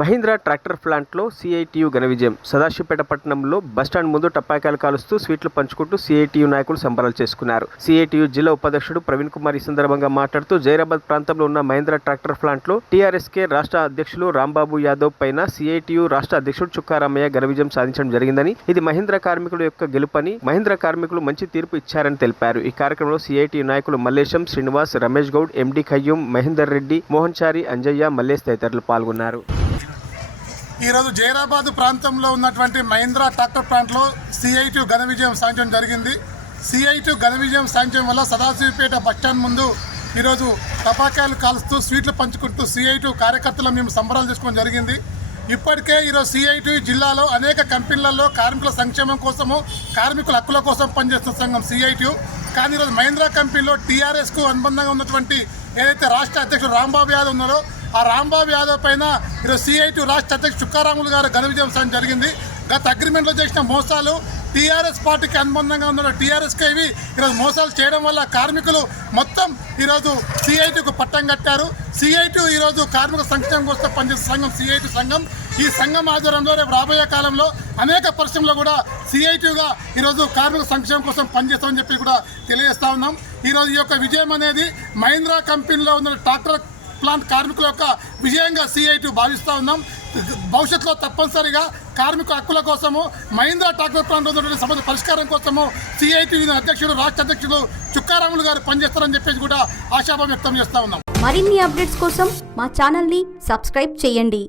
Mahindra tractor ప్లాంట్లో CITU ఘన విజయం. సదాశివపేట పట్టణంలో బస్టాండ్ ముందు టపాకాయలు కాలుస్తూ స్వీట్లు పంచుకుంటూ సిఐటియు నాయకులు సంబరాలు చేసుకున్నారు. సిఐటియు జిల్లా ఉపాధ్యక్షుడు ప్రవీణ్ కుమార్ ఈ సందర్భంగా మాట్లాడుతూ జైరాబాద్ ప్రాంతంలో ఉన్న మహీంద్రా ట్రాక్టర్ ప్లాంట్లో టీఆర్ఎస్కే రాష్ట్ర అధ్యక్షులు రాంబాబు యాదవ్ పైన సిఐటియు రాష్ట్ర అధ్యక్షుడు చుక్కారామయ్య ఘన విజయం సాధించడం జరిగిందని, ఇది మహీంద్రా కార్మికుల యొక్క గెలుపని, మహీంద్రా కార్మికులు మంచి తీర్పు ఇచ్చారని తెలిపారు. ఈ కార్యక్రమంలో సిఐటియు నాయకులు మల్లేశం, శ్రీనివాస్, రమేష్ గౌడ్, ఎండి ఖయ్యూం, మహేందర్ రెడ్డి, మోహన్ చారి, అంజయ్య, మల్లేష్ తదితరులు పాల్గొన్నారు. ఈరోజు జైరాబాద్ ప్రాంతంలో ఉన్నటువంటి మహీంద్రా ట్రాక్టర్ ప్లాంట్లో సిఐటియు ఘన విజయం సాధించడం జరిగింది. సిఐటియు ఘన విజయం సాధించడం వల్ల సదాశివపేట బస్టాండ్ ముందు ఈరోజు టపాకాయలు కాలుస్తూ స్వీట్లు పంచుకుంటూ సిఐటియు కార్యకర్తలు మేము సంబరాలు చేసుకోవడం జరిగింది. ఇప్పటికే ఈరోజు సిఐటియు జిల్లాలో అనేక కంపెనీలలో కార్మికుల సంక్షేమం కోసము, కార్మికుల హక్కుల కోసం పనిచేస్తున్న సంఘం సిఐటియు. కానీ ఈరోజు మహీంద్రా కంపెనీలో టీఆర్ఎస్కు అనుబంధంగా ఉన్నటువంటి ఏదైతే రాష్ట్ర అధ్యక్షుడు రాంబాబు యాదవ్ ఉన్నారో ఆ రాంబాబు యాదవ్ పైన ఈరోజు సిఐటియు రాష్ట్ర అధ్యక్షుడు చుక్కారాములు గారు ఘన విజయం సాధించడం జరిగింది. గత అగ్రిమెంట్లో చేసిన మోసాలు, టీఆర్ఎస్ పార్టీకి అనుబంధంగా ఉన్న టీఆర్ఎస్కి ఇవి ఈరోజు మోసాలు చేయడం వల్ల కార్మికులు మొత్తం ఈరోజు సిఐటికు పట్టం కట్టారు. సిఐటియు ఈరోజు కార్మిక సంక్షేమం కోసం పనిచేసే సంఘం సిఐటియు సంఘం. ఈ సంఘం ఆధ్వర్యంలో రేపు రాబోయే కాలంలో అనేక పరిశ్రమలు కూడా సిఐటియుగా ఈరోజు కార్మిక సంక్షేమం కోసం పనిచేస్తామని చెప్పి కూడా తెలియజేస్తా ఉన్నాం. ఈరోజు ఈ యొక్క విజయం అనేది మహీంద్రా కంపెనీలో ఉన్న ట్రాక్టర్ ప్లాంట్ కార్మికుల యొక్క విజయంగా సిఐటియు భావిస్తూ ఉన్నాం. భవిష్యత్తులో తప్పనిసరిగా కార్మిక హక్కుల కోసము, మహీంద్రా ట్రాక్టర్ ప్లాంట్ ఉన్నటువంటి సమస్య పరిష్కారం కోసము సిఐటియు అధ్యక్షుడు, రాష్ట్ర అధ్యక్షుడు చుక్కారాములు గారు పనిచేస్తారని చెప్పేసి కూడా ఆశాభావం వ్యక్తం చేస్తూ ఉన్నాం. మరిన్ని అప్డేట్స్ కోసం మా ఛానల్ని సబ్స్క్రైబ్ చేయండి.